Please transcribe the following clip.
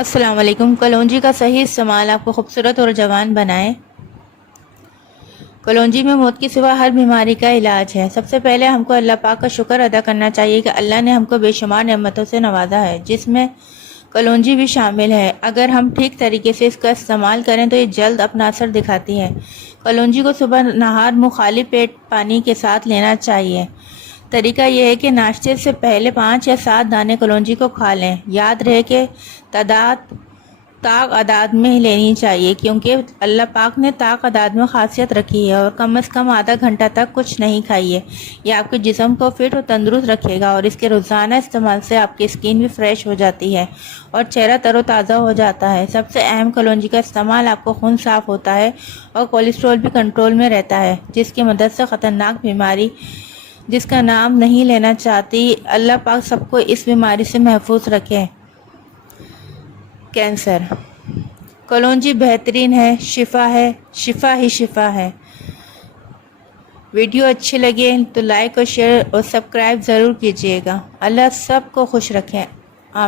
السلام علیکم۔ کلونجی کا صحیح استعمال آپ کو خوبصورت اور جوان بنائے۔ کلونجی میں موت کے سوا ہر بیماری کا علاج ہے۔ سب سے پہلے ہم کو اللہ پاک کا شکر ادا کرنا چاہیے کہ اللہ نے ہم کو بے شمار نعمتوں سے نوازا ہے، جس میں کلونجی بھی شامل ہے۔ اگر ہم ٹھیک طریقے سے اس کا استعمال کریں تو یہ جلد اپنا اثر دکھاتی ہے۔ کلونجی کو صبح نہار منہ خالی پیٹ پانی کے ساتھ لینا چاہیے۔ طریقہ یہ ہے کہ ناشتے سے پہلے 5 یا 7 دانے کلونجی کو کھا لیں۔ یاد رہے کہ تعداد طاق اعداد میں ہی لینی چاہیے، کیونکہ اللہ پاک نے طاق اعداد میں خاصیت رکھی ہے، اور کم از کم آدھا گھنٹہ تک کچھ نہیں کھائیے۔ یہ آپ کے جسم کو فٹ اور تندرست رکھے گا، اور اس کے روزانہ استعمال سے آپ کی اسکن بھی فریش ہو جاتی ہے اور چہرہ تر و تازہ ہو جاتا ہے۔ سب سے اہم، کلونجی کا استعمال آپ کو خون صاف ہوتا ہے اور کولیسٹرول بھی کنٹرول میں رہتا ہے، جس کی مدد سے خطرناک بیماری جس کا نام نہیں لینا چاہتی، اللہ پاک سب کو اس بیماری سے محفوظ رکھے۔ کینسر۔ کلونجی بہترین ہے، شفا ہے، شفا ہی شفا ہے۔ ویڈیو اچھی لگے تو لائک اور شیئر اور سبسکرائب ضرور کیجیے گا۔ اللہ سب کو خوش رکھے۔